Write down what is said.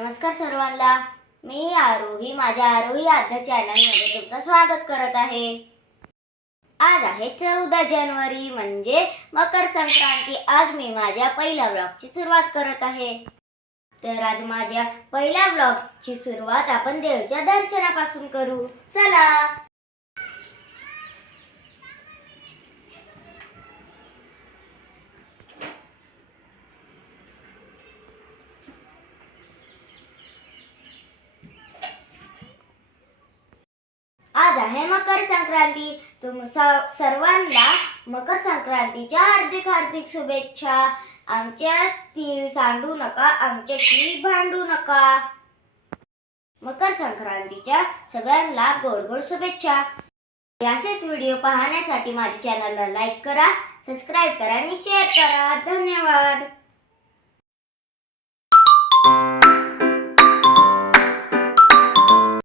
नमस्कार सर्वांना. मी आरोही माझ्या आरोही आद्य चॅनलमध्ये तुमचं स्वागत करत आहे. आज आहे 14 जानेवारी म्हणजे मकर संक्रांती. आज मी माझ्या पहिल्या ब्लॉगची सुरुवात करत आहे. तर आज माझ्या पहिल्या ब्लॉगची सुरुवात आपण देवाच्या दर्शनापासून करू. चला. आज आहे मकर संक्रांती. सर्वांना मकर संक्रांतीच्या हार्दिक शुभेच्छा. आमच्या तीळ सांडू नका, आमच्याशी भांडू नका. मकर संक्रांतीच्या सगळ्यांना गोड गोड शुभेच्छा. असेच व्हिडिओ पाहण्यासाठी माझ्या चॅनलला लाईक करा, सबस्क्राईब करा आणि शेअर करा. धन्यवाद.